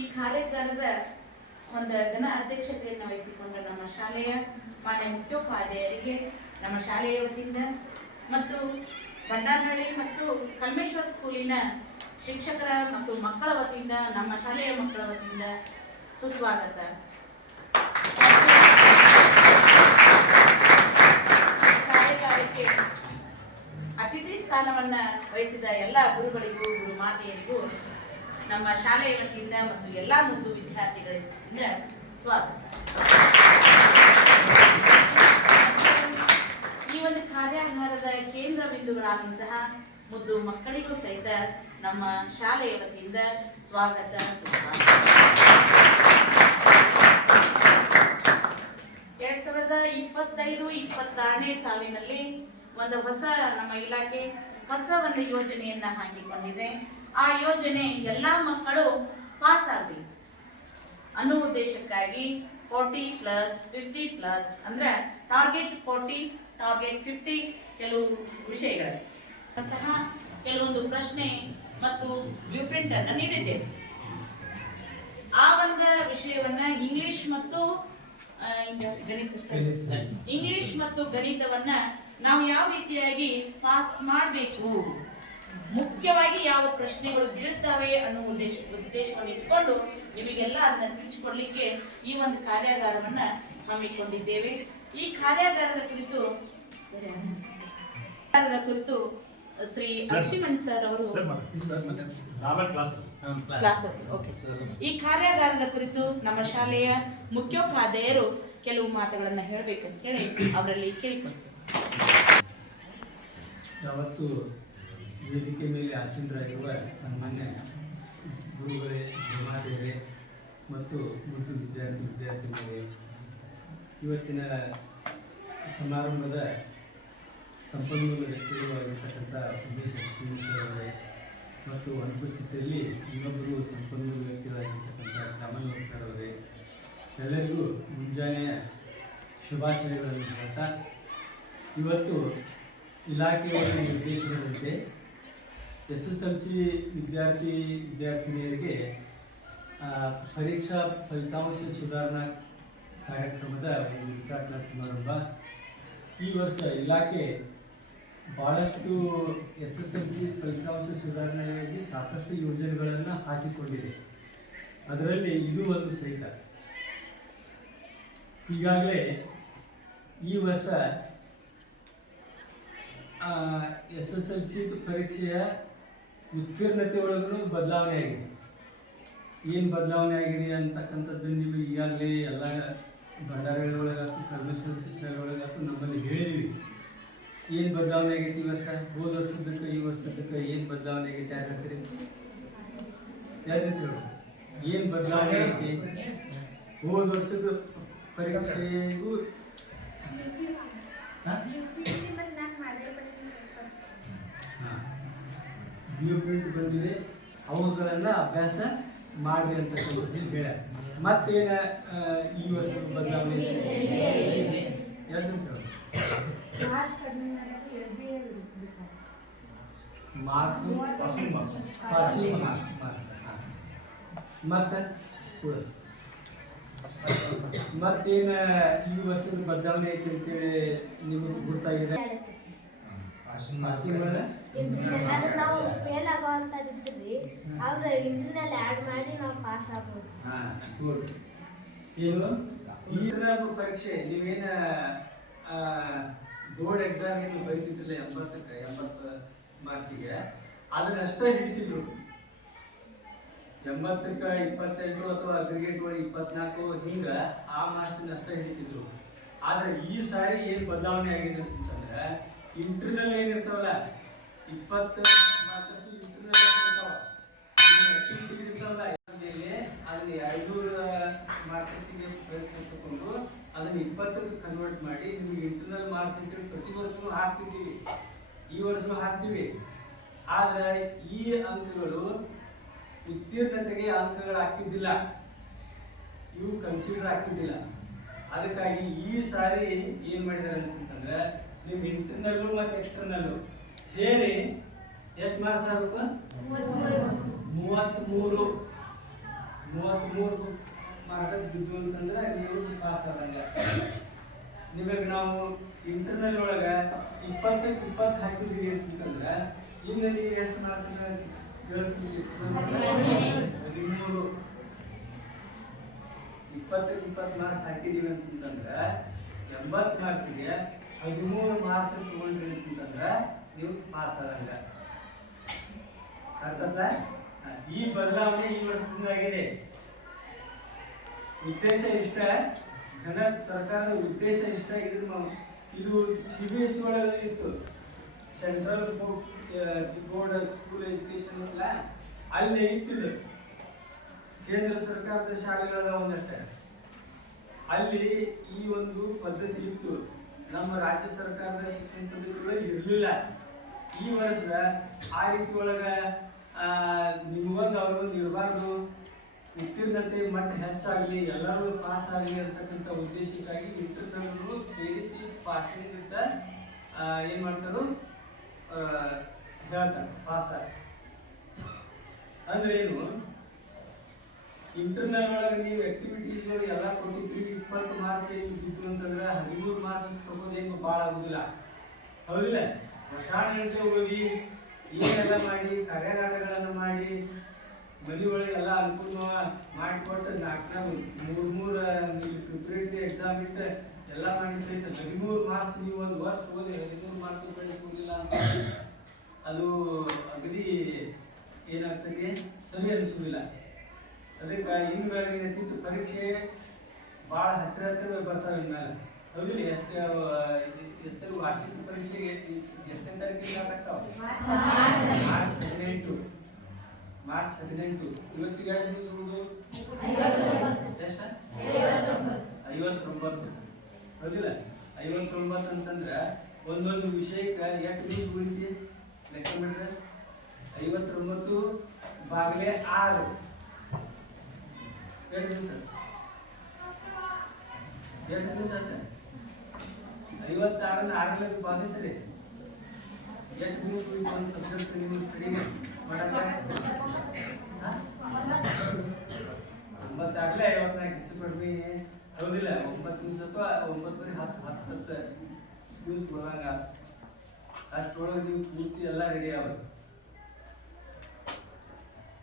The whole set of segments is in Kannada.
ಈ ಕಾರ್ಯಾಗಾರದ ಒಂದು ಘನ ಅಧ್ಯಕ್ಷತೆಯನ್ನು ವಹಿಸಿಕೊಂಡ ನಮ್ಮ ಶಾಲೆಯ ಮಾನ್ಯ ಮುಖ್ಯೋಪಾಧ್ಯಾಯರಿಗೆ ನಮ್ಮ ಶಾಲೆಯ ವತಿಯಿಂದ ಮತ್ತು ಬಂಡಾರಹಳ್ಳಿ ಮತ್ತು ಕಲ್ಮೇಶ್ವರ ಸ್ಕೂಲಿನ ಶಿಕ್ಷಕರ ಮತ್ತು ಮಕ್ಕಳ ವತಿಯಿಂದ ನಮ್ಮ ಶಾಲೆಯ ಮಕ್ಕಳ ವತಿಯಿಂದ ಸುಸ್ವಾಗತ. ಕಾರ್ಯಕಾಲಕ್ಕೆ ಅತಿಥಿ ಸ್ಥಾನವನ್ನು ವಹಿಸಿದ ಎಲ್ಲ ಗುರುಗಳಿಗೂ ಗುರು ಮಾತೆಯರಿಗೂ ನಮ್ಮ ಶಾಲೆಯ ವತಿಯಿಂದ ಮತ್ತು ಎಲ್ಲ ಮುದ್ದು ವಿದ್ಯಾರ್ಥಿಗಳಿಂದ ಸ್ವಾಗತ. ಈ ಒಂದು ಕಾರ್ಯಾಗಾರದ ಕೇಂದ್ರ ಬಿಂದುಗಳಾದಂತಹ ಮುದ್ದು ಮಕ್ಕಳಿಗೂ ಸಹಿತ ನಮ್ಮ ಶಾಲೆಯ ವತಿಯಿಂದ ಸ್ವಾಗತ ಸುಸ್ವಾಗತ. 2025-26ನೇ ಸಾಲಿನಲ್ಲಿ ಒಂದು ಹೊಸ ನಮ್ಮ ಇಲಾಖೆ ಹೊಸ ಒಂದು ಯೋಜನೆಯನ್ನ ಹಾಕಿಕೊಂಡಿದೆ. ಆ ಯೋಜನೆ ಎಲ್ಲ ಮಕ್ಕಳು ಪಾಸ್ ಆಗಬೇಕು ಅನ್ನೋ ಉದ್ದೇಶಕ್ಕಾಗಿ 40+50+ ಅಂದ್ರೆ ಟಾರ್ಗೆಟ್ 40 ಟಾರ್ಗೆಟ್ 50 ಕೆಲವು ವಿಷಯಗಳು ಅಂತಹ ಕೆಲವೊಂದು ಪ್ರಶ್ನೆ ಮತ್ತು ಬ್ಲೂ ಪ್ರಿಂಟ್ ಅನ್ನು ನೀಡಿದ್ದೇವೆ. ಆ ಒಂದು ವಿಷಯವನ್ನ ಇಂಗ್ಲಿಷ್ ಮತ್ತು ಗಣಿತವನ್ನ ನಾವು ಯಾವ ರೀತಿಯಾಗಿ ಪಾಸ್ ಮಾಡಬೇಕು, ಮುಖ್ಯವಾಗಿ ಯಾವ ಪ್ರಶ್ನೆಗಳು ಬೀಳ್ತವೆ ಅನ್ನೋ ಉದ್ದೇಶವನ್ನು ಇಟ್ಕೊಂಡು ನಿಮಗೆಲ್ಲ ಅದನ್ನ ತಿಳಿಸಿಕೊಡ್ಲಿಕ್ಕೆ ಈ ಒಂದು ಕಾರ್ಯಾಗಾರವನ್ನ ಹಮ್ಮಿಕೊಂಡಿದ್ದೇವೆ. ಈ ಕಾರ್ಯಾಗಾರದ ಕುರಿತು ಶ್ರೀ ಅಕ್ಷಿಮಣ್ ಸರ್ ಅವರು ಈ ಕಾರ್ಯಾಗಾರದ ಕುರಿತು ನಮ್ಮ ಶಾಲೆಯ ಮುಖ್ಯೋಪಾಧ್ಯಾಯರು ಕೆಲವು ಮಾತುಗಳನ್ನ ಹೇಳಬೇಕಂತ ಹೇಳಿ ಅವರಲ್ಲಿ ಕೇಳಿಕೊಳ್ತೇವೆ. ಯಾವತ್ತು ವೇದಿಕೆ ಮೇಲೆ ಆಸೀನರಾಗಿರುವ ಸಾಮಾನ್ಯ ಗುರುಗಳೇ, ಜಮಾತೆಯರೇ ಮತ್ತು ಮುದ್ದು ವಿದ್ಯಾರ್ಥಿನಿಯರೇ, ಇವತ್ತಿನ ಸಮಾರಂಭದ ಸಂಪನ್ಮೂಲ ವ್ಯಕ್ತಿಗಳಾಗಿರ್ತಕ್ಕಂಥ ಉಮೇಶ್ ಶ್ರೀನಿವಾಸರವರೇ ಮತ್ತು ಅನುಪಸ್ಥಿತಿಯಲ್ಲಿ ಇನ್ನೊಬ್ಬರು ಸಂಪನ್ಮೂಲ ವ್ಯಕ್ತಿಗಳಾಗಿರ್ತಕ್ಕಂಥ ರಾಮನಗೌಡ ಸರ್ ಅವರೇ, ಎಲ್ಲರಿಗೂ ಮುಂಜಾನೆಯ ಶುಭಾಶಯಗಳನ್ನು ಹೇಳ್ತಾ, ಇವತ್ತು ಇಲಾಖೆಯ ನಿರ್ದೇಶನದಂತೆ SSLC ವಿದ್ಯಾರ್ಥಿನಿಯರಿಗೆ ಪರೀಕ್ಷಾ ಫಲಿತಾಂಶ ಸುಧಾರಣಾ ಕಾರ್ಯಕ್ರಮದ ಒಂದು ಉದ್ಘಾಟನಾ ಸಮಾರಂಭ. ಈ ವರ್ಷ ಇಲಾಖೆ ಭಾಳಷ್ಟು SSLC ಫಲಿತಾಂಶ ಸುಧಾರಣೆಯಾಗಿ ಸಾಕಷ್ಟು ಯೋಜನೆಗಳನ್ನು ಹಾಕಿಕೊಂಡಿದೆ. ಅದರಲ್ಲಿ ಇದು ಒಂದು ಸಹಿತ. ಈಗಾಗಲೇ ಈ ವರ್ಷ SSLC ಪರೀಕ್ಷೆಯ ಉತ್ತೀರ್ಣತೆ ಒಳಗೂ ಬದಲಾವಣೆ ಆಗಿದೆ. ಏನು ಬದಲಾವಣೆ ಆಗಿದೆ ಅಂತಕ್ಕಂಥದ್ದು ನೀವು ಈಗಾಗಲೇ ಎಲ್ಲ ಭಂಡಾರಗಳ ಒಳಗಾಯ್ತು, ಕಲ್ಮೇಶ್ವರ ಶಿಕ್ಷಣಗಳ ಒಳಗಾಯ್ತು ನಮ್ಮಲ್ಲಿ ಹೇಳಿದ್ವಿ. ಏನು ಬದಲಾವಣೆ ಆಗೈತಿ ಈ ವರ್ಷ, ಹೋದ ವರ್ಷದಕ್ಕೆ ಈ ವರ್ಷದಕ್ಕೆ ಏನು ಬದಲಾವಣೆ ಆಗೈತೆ ಯಾರು ಹೇಳ್ತೀರಿ? ಏನು ಬದಲಾವಣೆ ಆಗೈತಿ? ಹೋದ ವರ್ಷದ ಪರೀಕ್ಷೆಗೂ ಬ್ಲೂ ಪ್ರಿಂಟ್ ಬಂದಿದೆ, ಅವುಗಳನ್ನು ಅಭ್ಯಾಸ ಮಾಡಿ ಅಂತ ಹೇಳ. ಮತ್ತೇನ ಈ ವರ್ಷದ ಬದಲಾವಣೆ ಮತ್ತೇನ ಈ ವರ್ಷದ ಬದಲಾವಣೆ ಐತಿ ಅಂತೇಳಿ ನಿಮಗೆ ಗೊತ್ತಾಗಿದೆ? ನಾವು ಫೇಲ್ ಆಗೋಂಥದ್ದಿದ್ರಿ ಅವ್ರ ಇಂಟರ್ನಲ್ ಆ್ಯಡ್ ಮಾಡಿ ನಾವು ಪಾಸ್ ಆಗ್ಬೋದು. ಏನು ಈ ಪರೀಕ್ಷೆ ನೀವೇನು ಬೋರ್ಡ್ ಎಕ್ಸಾಮ್ ಏನು ಬರೀತಿದ್ರಲ್ಲ 80 ಮಾರ್ಕ್ಸಿಗೆ, ಅದನ್ನಷ್ಟೇ ಹಿಡಿತಿದ್ರು. 80ಕ್ಕೆ 28 ಅಥವಾ ಅಗ್ರಿಗೇಟ್ 24 ಹಿಂಗೆ ಆ ಮಾರ್ಕ್ಸಿನ ಅಷ್ಟೇ ಹಿಡಿತಿದ್ರು. ಆದರೆ ಈ ಸಾರಿ ಏನು ಬದಲಾವಣೆ ಆಗಿದೆ ಅಂತಂದ್ರೆ, ಇಂಟರ್ನಲ್ ಏನಿರ್ತಾವಲ್ಲ 20 ಮಾರ್ಕ್ಸ್ ಇಂಟರ್ನಲ್ ಇರ್ತಾವಲ್ಲ, ಅದನ್ನ 200 ಮಾರ್ಕ್ಸಿಗೆ ಪರೀಕ್ಷೆ ತಗೊಂಡು ಅದನ್ನ 20ಕ್ಕೆ ಕನ್ವರ್ಟ್ ಮಾಡಿ ನಿಮ್ಗೆ ಇಂಟರ್ನಲ್ ಮಾರ್ಕ್ಸ್ ಅಂತೇಳಿ ಪ್ರತಿ ವರ್ಷವೂ ಹಾಕ್ತಿದ್ದೀವಿ, ಈ ವರ್ಷವೂ ಹಾಕ್ತೀವಿ. ಆದ್ರೆ ಈ ಅಂಕಗಳು ಉತ್ತೀರ್ಣತೆಗೆ ಅಂಕಗಳು ಹಾಕಿದ್ದಿಲ್ಲ, ಇವು ಕನ್ಸಿಡರ್ ಆಗ್ತಿದ್ದಿಲ್ಲ. ಅದಕ್ಕಾಗಿ ಈ ಸಾರಿ ಏನು ಮಾಡಿದ್ದಾರೆ ಅಂತಂದ್ರೆ, ನಿಮ್ಮ ಇಂಟರ್ನಲ್ಲು ಮತ್ತು ಎಕ್ಸ್ಟರ್ನಲ್ಲು ಸೇರಿ ಎಷ್ಟು ಮಾರ್ಕ್ಸ್ ಆಗಬೇಕು? 33. 33 ಮಾರ್ಕ್ಸ್ ಬಿದ್ದು ಅಂತಂದ್ರೆ ನೀವು ಪಾಸ್ ಆದಂಗೆ. ನಿಮಗೆ ನಾವು ಇಂಟರ್ನಲ್ ಒಳಗೆ 20ಕ್ಕೆ 20 ಹಾಕಿದೀವಿ ಅಂತಂದ್ರೆ ಇನ್ನು ನೀವು ಎಷ್ಟು ಮಾರ್ಕ್ಸ್ ಗಳಿಸ್ತೀವಿ? 13. 20ಕ್ಕೆ 20 ಮಾರ್ಕ್ಸ್ ಹಾಕಿದೀವಿ ಅಂತಂದ್ರೆ 80 ಮಾರ್ಕ್ಸಿಗೆ 13 ಮಾರ್ಕ್ಸ್ ತಗೊಂಡ್ರಿ ಅಂತಂದ್ರೆ ನೀವು ಪಾಸ್ ಆದಂಗ. ಅರ್ಥಾತ್ ಈ ಬದಲಾವಣೆ ಈ ವರ್ಷದಿಂದ ಆಗಿದೆ. ಉದ್ದೇಶ ಇಷ್ಟ, ಘನ ಸರ್ಕಾರದ ಉದ್ದೇಶ ಇಷ್ಟ. ಇದು CBSE ಒಳಗೆ ಇತ್ತು, ಸೆಂಟ್ರಲ್ ಬೋರ್ಡ್ ಸ್ಕೂಲ್ ಎಜುಕೇಶನ್ ಇಲ್ಲ, ಅಲ್ಲೇ ಇತ್ತಿದೆ. ಕೇಂದ್ರ ಸರ್ಕಾರದ ಶಾಲೆಗಳ ಒಂದಷ್ಟೇ ಅಲ್ಲಿ ಈ ಒಂದು ಪದ್ಧತಿ ಇತ್ತು. ನಮ್ಮ ರಾಜ್ಯ ಸರ್ಕಾರದ ಶಿಕ್ಷಣ ಪದ್ಧತಿಗಳು ಇರಲಿಲ್ಲ. ಈ ವರ್ಷ ಆ ರೀತಿ ಒಳಗ ನಿಮ್ಗೊಂದು ಅವ್ರಿಗೊಂದು ಇರಬಾರ್ದು, ಉತ್ತೀರ್ಣತೆ ಮಟ್ಟ ಹೆಚ್ಚಾಗಲಿ, ಎಲ್ಲರೂ ಪಾಸ್ ಆಗಲಿ ಅಂತಕ್ಕಂಥ ಉದ್ದೇಶಕ್ಕಾಗಿ ಇಂಟರ್ನಲ್ ಸೇರಿಸಿ ಪಾಸಿಂಗ್ ಅಂತ ಏನು ಮಾಡ್ತಾರೋ ಹೇಳ್ತಾರೆ. ಪಾಸ್ ಅಂದ್ರೆ ಏನು? ಇಂಟರ್ನಲ್ ಒಳಗೆ ನೀವು ಆಕ್ಟಿವಿಟೀಸ್ ಒಳಗೆ ಎಲ್ಲ ಕೊಟ್ಟಿದ್ರಿ, 20 ಮಾರ್ಕ್ಸ್ ಬಿದ್ದು ಅಂತಂದ್ರೆ 13 ಮಾರ್ಕ್ಸ್ ತಗೋದೇನು ಭಾಳ ಆಗುದಿಲ್ಲ, ಹೌದಿಲ್ಲ? ವರ್ಷಾನೆಂಟು ಹೋಗಿ ಏನೆಲ್ಲ ಮಾಡಿ ಕಾರ್ಯಾಗಾರಗಳನ್ನು ಮಾಡಿ ಮನೆ ಒಳಗೆ ಎಲ್ಲ ಅನುಕೂಲ ಮಾಡಿಕೊಟ್ಟು 3 ಪ್ರಿಪರೇಟರಿ ಎಕ್ಸಾಮ್ ಇಟ್ಟು ಎಲ್ಲ ಮಾಡಿ ಸಹಿತ 13 ಮಾರ್ಕ್ಸ್ ನೀವು ಒಂದು ವರ್ಷ ಓದಿ 13 ಮಾರ್ಕ್ಸ್ ಗಳಿಸೋದಿಲ್ಲ ಅಂತ ಅದು ಅಗದಿ ಏನಾಗ್ತದೆ, ಸರಿ ಅನಿಸೋದಿಲ್ಲ. ಅದಕ್ಕೆ ಇನ್ಮೇಲೆ ಏನೈತಿ, ಪರೀಕ್ಷೆ ಭಾಳ ಹತ್ತಿರ ಬರ್ತಾವೆ ಇನ್ಮೇಲೆ, ಹೌದಿಲ್ಲ? ಎಷ್ಟು ವಾರ್ಷಿಕ ಪರೀಕ್ಷೆಗೆ ಎಷ್ಟನೇ ತಾರೀಕಿಗೆ ಸ್ಟಾರ್ಟ್ ಆಗ್ತಾವೆ? ಮಾರ್ಚ್ 18. ಇವತ್ತಿಗೆ ಎಷ್ಟು ದಿವಸ ಉಳಿದು? ಎಷ್ಟು? 59. ಹೌದಿಲ್ಲ? 59 ಅಂತಂದ್ರೆ ಒಂದೊಂದು ವಿಷಯಕ್ಕೆ ಎಷ್ಟು ದಿವಸ ಉಳಿತಿ ಲೆಕ್ಕ ಬಿಡ್ರೆ 59 ಬಾಗಿಲೆ 6 ಎಷ್ಟು ದಿವಸ? ಎಷ್ಟು ದಿವಸ ಅಂತ 56 6 ಭಾಗಿಸ್ರಿ. ಎಷ್ಟು ದಿವಸ ಉಳಿತು ಒಂದು ಸಬ್ಜೆಕ್ಟ್ ನೀವು ಸ್ಟಡಿ ಮಾಡಕ್ಕೆ? 9 ಆಗಲೇ 54 ಹೆಚ್ಚು ಕಡಿಮೆ, ಹೌದಿಲ್ಲ? 9 ದಿವಸ ಅಥವಾ 9 ಬರೀ 10 ದಿವಸ ಬರಂಗ. ಅಷ್ಟೊಳಗೆ ನೀವು ಪೂರ್ತಿ ಎಲ್ಲ ರೆಡಿ ಆಗೋದು,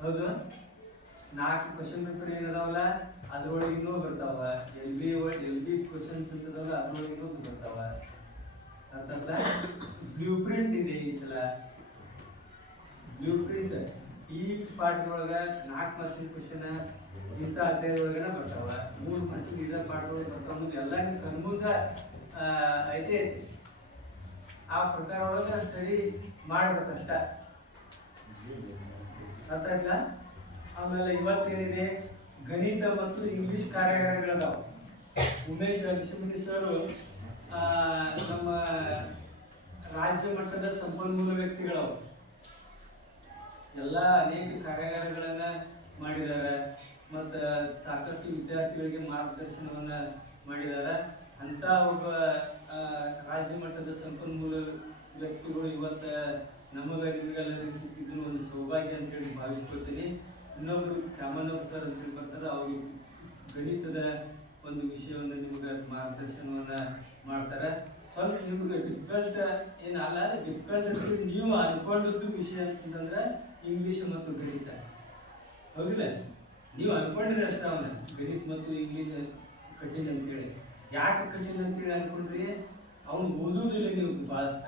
ಹೌದು? 4 ಕ್ವಶನ್ ಪೇಪರ್ ಏನದಾವಲ್ಲ ಅದ್ರೊಳಗೆ ಇನ್ನೂ ಬರ್ತಾವ. LB ಕ್ವಶನ್ಸ್ ಅಂತದಲ್ಲ ಅದ್ರೊಳಗೆ ಇನ್ನೂ ಬರ್ತಾವ. ಅರ್ಥಾತ್ ಬ್ಲೂ ಪ್ರಿಂಟ್ ಇದೆ ಈ ಸಲ. ಬ್ಲೂ ಪ್ರಿಂಟ್ ಈ ಪಾಠದೊಳಗೆ 4 ಮಾರ್ಕ್ಸಿನ ಕ್ವಶನ್ ಇಂಥ ಅಧ್ಯಾಯದೊಳಗನ ಬರ್ತಾವ, 3 ಮಾರ್ಕ್ಸಿನ ಇದ ಪಾಠದೊಳಗೆ ಬರ್ತಾವ. ಎಲ್ಲ ಕಣ್ಮುಂದ ಐತೆ, ಆ ಪ್ರಕಾರ ಒಳಗೆ ಸ್ಟಡಿ ಮಾಡ್ಬೇಕಷ್ಟ. ಅರ್ಥ ಆಯ್ತಾ? ಆಮೇಲೆ ಇವತ್ತೇನಿದೆ, ಗಣಿತ ಮತ್ತು ಇಂಗ್ಲಿಷ್ ಕಾರ್ಯಾಗಾರಗಳದಾವ. ಉಮೇಶ್ ಅಭಿಷೇಕ್ ಸರ್ ನಮ್ಮ ರಾಜ್ಯ ಮಟ್ಟದ ಸಂಪನ್ಮೂಲ ವ್ಯಕ್ತಿಗಳವು, ಎಲ್ಲ ಅನೇಕ ಕಾರ್ಯಾಗಾರಗಳನ್ನ ಮಾಡಿದ್ದಾರೆ ಮತ್ತು ಸಾಕಷ್ಟು ವಿದ್ಯಾರ್ಥಿಗಳಿಗೆ ಮಾರ್ಗದರ್ಶನವನ್ನ ಮಾಡಿದ್ದಾರೆ. ಅಂತ ಒಬ್ಬ ರಾಜ್ಯ ಮಟ್ಟದ ಸಂಪನ್ಮೂಲ ವ್ಯಕ್ತಿಗಳು ಇವತ್ತು ನಮಗೆ ನಿಮಗೆಲ್ಲರಿಗೂ ಸಿಕ್ಕಿದ್ದು ಒಂದು ಸೌಭಾಗ್ಯ ಅಂತ ಹೇಳಿ ಭಾವಿಸ್ಕೊಳ್ತೀನಿ. ಇನ್ನೊಬ್ರು ಕಾಮನವ್ರು ಸರ್ ಅಂತ ಹೇಳಿ ಬರ್ತಾರೆ, ಅವರು ಗಣಿತದ ಒಂದು ವಿಷಯವನ್ನು ನಿಮ್ಗೆ ಮಾರ್ಗದರ್ಶನವನ್ನ ಮಾಡ್ತಾರೆ. ಸ್ವಲ್ಪ ನಿಮ್ಗೆ ಡಿಫಿಕಲ್ಟ್ ಏನಲ್ಲ, ಡಿಫಿಕಲ್ಟ್ ಅಂದ್ರೆ ನೀವು ಅನ್ಕೊಂಡದ್ದು ವಿಷಯ ಅಂತಂದ್ರೆ ಇಂಗ್ಲೀಷ್ ಮತ್ತು ಗಣಿತ, ಹೌದಿಲ್ಲ? ನೀವು ಅನ್ಕೊಂಡ್ರಿ ಅಷ್ಟ ಅವನ ಗಣಿತ ಮತ್ತು ಇಂಗ್ಲೀಷ್ ಕಠಿಣ ಅಂತೇಳಿ. ಯಾಕೆ ಕಠಿಣ ಅಂತೇಳಿ ಅನ್ಕೊಂಡ್ರಿ? ಅವ್ನು ಓದುವುದಿಲ್ಲ, ನೀವು ಬಹಳಷ್ಟ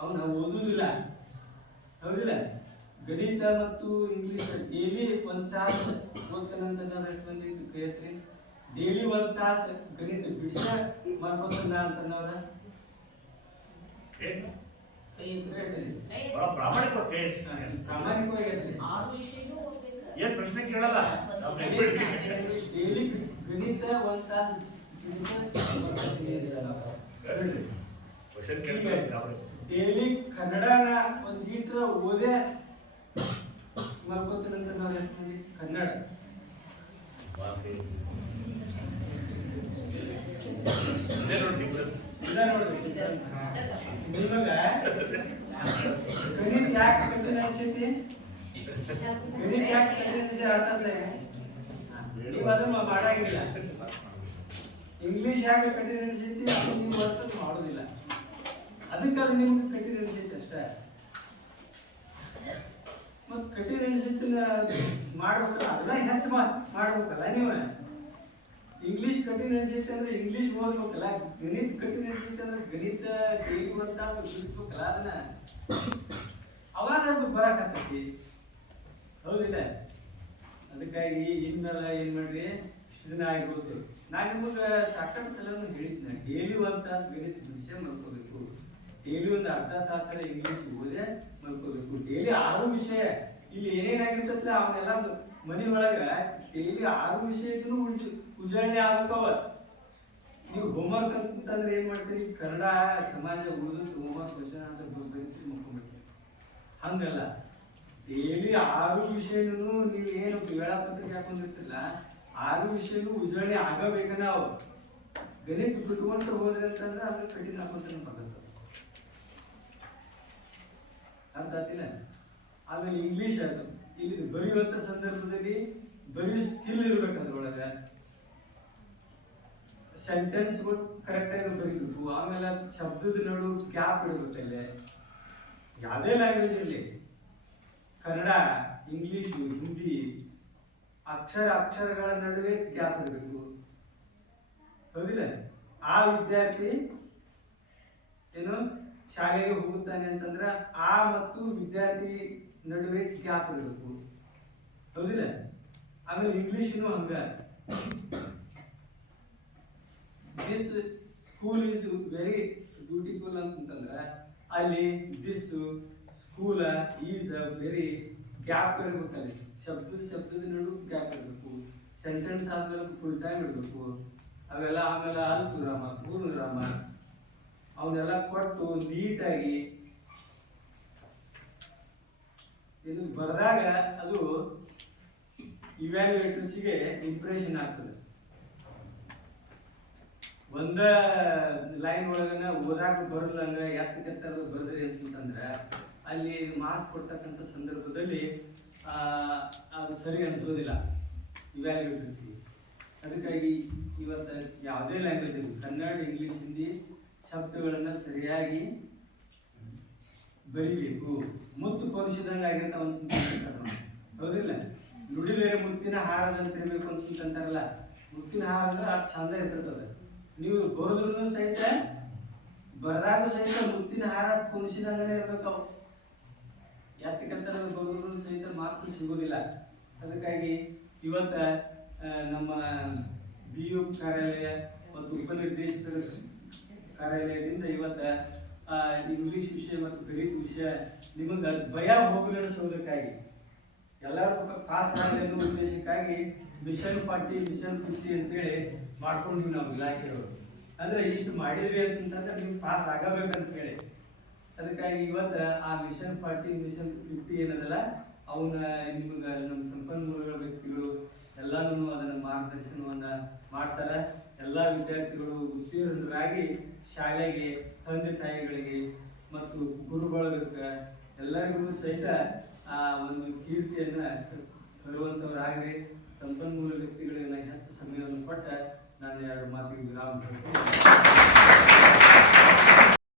ಅವನ ಓದುವುದಿಲ್ಲ, ಹೌದಿಲ್ಲ? ಗಣಿತ ಮತ್ತು ಇಂಗ್ಲೀಷ್ ಡೈಲಿ 1 ತಾಸು ಓದ್ತಾನಂತ ನಾವು ಎಷ್ಟು ಮಂದಿ ಕೇಳ್ತೀರಿ? ಡೈಲಿ 1 ತಾಸು ಗಣಿತ ಬಿಡಿಸ ಮಾಡ್ಕೊತಾನ ಅಂತನವ್ರ ಪ್ರಾಮಾಣಿಕವಾಗಿ ಏನ್ ಪ್ರಶ್ನೆ ಕೇಳಲ್ಲ. ಡೈಲಿ ಗಣಿತ 1 ತಾಸು ಡೈಲಿ ಕನ್ನಡನ ಒಂದು ಲೀಟ್ರ್ ಓದೇ ಮಲ್ಕೋತೀನಂತ ನಾವು ಎಷ್ಟು ಮಂದಿ? ಕನ್ನಡ ನಿಮಗ ಗಣಿತ ಯಾಕೆ ಕಠಿಣ ಅನ್ಸೈತಿ? ಗಣಿತ ಯಾಕೆ ಕಠಿಣ ಅನಿಸಿದೆ ಅರ್ಥಾತ್ಲೆ ನೀವು ಅದನ್ನು ಮಾಡಾಗಿಲ್ಲ. ಇಂಗ್ಲಿಷ್ ಯಾಕೆ ಕಠಿಣ ಅನಿಸೈತಿ ಅದನ್ನು ನೀವು ಅರ್ಥ ಮಾಡೋದಿಲ್ಲ, ಅದಕ್ಕೆ ಅದು ನಿಮ್ಗೆ ಕಠಿಣ ಅನಿಸೈತಿ ಅಷ್ಟೇ. ಮತ್ತು ಕಠಿಣ ಅನಿಸೈತಿನ ಮಾಡ್ಬೇಕಲ್ಲ, ಅದನ್ನ ಹೆಚ್ಚು ಮಾಡ್ಬೇಕಲ್ಲ ನೀವು. ಇಂಗ್ಲಿಷ್ ಕಠಿಣ ಅನಿಸೈತೆ ಅಂದ್ರೆ ಇಂಗ್ಲಿಷ್ ಓದ್ಬೇಕಲ್ಲ, ಗಣಿತ ಕಠಿಣ ಅನಿಸೈತೆ ಅಂದ್ರೆ ಗಣಿತ ಡೈಲಿ ಅಂತ ಬಿಡಿಸ್ಬೇಕಲ್ಲ ಅದನ್ನ, ಅವಾಗ ಅದು ಬರಕತ್ತೈತಿ, ಹೌದಿಲ್ಲ? ಅದಕ್ಕಾಗಿ ಇನ್ಮೇಲೆ ಏನ್ ಮಾಡ್ರಿ, ಇಷ್ಟು ದಿನ ಆಗಿರೋದು ನಾನು ನಿಮಗೆ ಸಾಕಷ್ಟು ಸಲ ಹೇಳಿದ್ನ, ಡೈಲಿ ಒಂದು ತಾಸು ಗಣಿತ ವಿಷಯ ಮಲ್ಕೋಬೇಕು, ಡೈಲಿ ಒಂದು ಅರ್ಧ ತಾಸರ ಇಂಗ್ಲಿಷ್ ಓದೇ ಮಲ್ಕೋಬೇಕು, ಡೈಲಿ 6 ವಿಷಯ. ಇಲ್ಲಿ ಏನೇನಾಗಿರ್ತಲ್ಲ ಅವನ್ನೆಲ್ಲ ಮನೆ ಒಳಗ ಡೈಲಿ 6 ವಿಷಯಕ್ಕೂ ಉಜಾರಣೆ ಆಗಬೇಕವ. ನೀವು ಹೋಮ್ವರ್ಕ್ ಅಂತಂದ್ರೆ ಏನ್ ಮಾಡ್ತೀರಿ, ಕನ್ನಡ ಸಮಾಜ ಉಳಿದು ಹೋಮ್ವರ್ಕ್ ಕ್ವಶನ್ ಆನ್ಸರ್ ಬರೀತೀರಿ, ಮಕ್ಕೊಂಡ್ಬಿಡ್ತೀರಿ. ಹಂಗಲ್ಲ, ಡೈಲಿ 6 ವಿಷಯನೂ ನೀವು ಏನು ವೇಳಾಪತ್ರಿಕೆ ಹಾಕೊಂಡಿರ್ತಿಲ್ಲ, 6 ವಿಷಯನೂ ಉಜಾರಣೆ ಆಗಬೇಕ. ನಾವು ಗಣಿತ ಬಿಟ್ಕೊಂತ ಹೋದ್ರಿ ಅಂತಂದ್ರೆ ಅದ್ರ ಕಠಿಣ ಹಾಕೊಂತ ಬರುತ್ತೆ, ಅರ್ಥ ಆಗ್ತಿಲ್ಲ? ಆಮೇಲೆ ಇಂಗ್ಲಿಷ್ ಅದು ಇಲ್ಲಿ ಬರೆಯುವಂತ ಸಂದರ್ಭದಲ್ಲಿ ಬರೆಯೋ ಸ್ಕಿಲ್ ಇರ್ಬೇಕು, ಅದ್ರೊಳಗೆ ಸೆಂಟೆನ್ಸ್ಗಳು ಕರೆಕ್ಟ್ ಆಗಿ ಬರೀಬೇಕು. ಆಮೇಲೆ ಶಬ್ದದ ನಡು ಗ್ಯಾಪ್ ಇಡಬೇಕಲ್ಲೇ, ಯಾವುದೇ ಲ್ಯಾಂಗ್ವೇಜ್ ಇರಲಿ, ಕನ್ನಡ, ಇಂಗ್ಲಿಷು, ಹಿಂದಿ, ಅಕ್ಷರಗಳ ನಡುವೆ ಗ್ಯಾಪ್ ಇರಬೇಕು, ಹೌದಿಲ್ಲ? ಆ ವಿದ್ಯಾರ್ಥಿ ಏನು ಶಾಲೆಗೆ ಹೋಗುತ್ತಾನೆ ಅಂತಂದ್ರೆ ಆ ಮತ್ತು ವಿದ್ಯಾರ್ಥಿ ನಡುವೆ ಗ್ಯಾಪ್ ಇರಬೇಕು, ಹೌದಿಲ್ಲ? ಆಮೇಲೆ ಇಂಗ್ಲಿಷಿನೂ ಹಂಗ, this school is very beautiful ಅಂತಂದ್ರೆ ಅಲ್ಲಿ this school is very gap ಇರಬೇಕಲ್ಲಿ, ಶಬ್ದದ ನಡು ಗ್ಯಾಪ್ ಇರಬೇಕು, ಸೆಂಟೆನ್ಸ್ ಆದ್ಮೇಲೆ ಫುಲ್ ಟೈಮ್ ಇರಬೇಕು, ಅವೆಲ್ಲ. ಆಮೇಲೆ ಅಲ್ಪ ವಿರಾಮ, ಪೂರ್ಣ ವಿರಾಮ, ಅವನ್ನೆಲ್ಲ ಕೊಟ್ಟು ನೀಟಾಗಿ ಇದು ಬರೆದಾಗ ಅದು ಇವ್ಯಾಲ್ಯೂಯೇಟರ್ಸ್ಗೆ ಇಂಪ್ರೆಷನ್ ಆಗ್ತದೆ. ಒಂದ ಲೈನ್ ಒಳಗನ ಓದಾಕ ಬರಲಂಗ ಎತ್ತರದ ಬರೆದ್ರಿ ಅಂತಂದ್ರೆ ಅಲ್ಲಿ ಮಾರ್ಕ್ಸ್ ಕೊಡ್ತಕ್ಕಂಥ ಸಂದರ್ಭದಲ್ಲಿ ಅದು ಸರಿ ಅನಿಸೋದಿಲ್ಲ ಇವ್ಯಾಲ್ಯೂಯೇಟರ್ಸ್ಗೆ. ಅದಕ್ಕಾಗಿ ಇವತ್ತು ಯಾವುದೇ ಲ್ಯಾಂಗ್ವೇಜ್ ಇರಲಿ, ಕನ್ನಡ, ಇಂಗ್ಲಿಷ್, ಹಿಂದಿ ಶಬ್ದಗಳನ್ನ ಸರಿಯಾಗಿ ಬರಿಬೇಕು. ಮುತ್ತು ಪರಿಸಿದಂಗೆ ಆಗಿರ್ತಾವ, ಹೌದಿಲ್ಲ? ನುಡಿಬೇರೆ ಮುತ್ತಿನ ಹಾರದಂತ ಇರಬೇಕು ಅಂತಂತಾರಲ್ಲ, ಮುತ್ತಿನ ಹಾರ ಅಂದ್ರೆ ಅಷ್ಟು ಚಂದ ಇರ್ತದೆ. ನೀವು ಬರೆದ್ರು ಸಹಿತ ಬರದಾಗೂ ಸಹಿತ ಮುತ್ತಿನ ಹಾರ ಕುಣಿಸಿದಂಗನೇ ಇರ್ಬೇಕು. ಅವು ಯಾತಕ್ಕಂತ ಬರೆದ್ರು ಸಹಿತ ಮಾರ್ಕ್ಸ್ ಸಿಗೋದಿಲ್ಲ. ಅದಕ್ಕಾಗಿ ಇವತ್ತ ನಮ್ಮ BO ಕಾರ್ಯಾಲಯ ಮತ್ತು ಉಪನಿರ್ದೇಶಕರ ಕಾರ್ಯಾಲಯದಿಂದ ಇವತ್ತ ಇಂಗ್ಲಿಷ್ ವಿಷಯ ಮತ್ತು ಗಣಿತ ವಿಷಯ ನಿಮಗೆ ಭಯ ಹೋಗಲಿಸೋದಕ್ಕಾಗಿ ಎಲ್ಲರೂ ಪಾಸ್ ಆಗಲಿ ಅನ್ನೋ ಉದ್ದೇಶಕ್ಕಾಗಿ ಮಿಷನ್ 40 ಮಿಷನ್ 50 ಅಂತೇಳಿ ಮಾಡ್ಕೊಂಡಿವಿ ನಾವು ಇಲಾಖೆಯವರು. ಅಂದ್ರೆ ಇಷ್ಟು ಮಾಡಿದ್ರಿ ಅಂತಂದ್ರೆ ನೀವು ಪಾಸ್ ಆಗಬೇಕಂತ ಹೇಳಿ. ಅದಕ್ಕಾಗಿ ಇವತ್ತು ಆ ಮಿಷನ್ 40 ಮಿಷನ್ 50 ಏನದಲ್ಲ ಅವನ್ನ ನಿಮ್ಗೆ ನಮ್ಮ ಸಂಪನ್ಮೂಲಗಳ ವ್ಯಕ್ತಿಗಳು ಎಲ್ಲಾನು ಅದನ್ನ ಮಾರ್ಗದರ್ಶನವನ್ನ ಮಾಡ್ತಾರೆ. ಎಲ್ಲ ವಿದ್ಯಾರ್ಥಿಗಳು ಉತ್ತೀರ್ಣರಾಗಿ ಶಾಲೆಗೆ, ತಂದೆ ತಾಯಿಗಳಿಗೆ ಮತ್ತು ಗುರುಬಳಗಕ್ಕೆ ಎಲ್ಲರಿಗೂ ಸಹಿತ ಆ ಒಂದು ಕೀರ್ತಿಯನ್ನ ತರುವಂತವರಾಗಿ ಸಂಪನ್ಮೂಲ ವ್ಯಕ್ತಿಗಳಿಗೆ ಹೆಚ್ಚು ಸಮಯವನ್ನು ಕೊಟ್ಟ ನಾನು 2 ಮಾತಿಗೆ ವಿರಾಮ.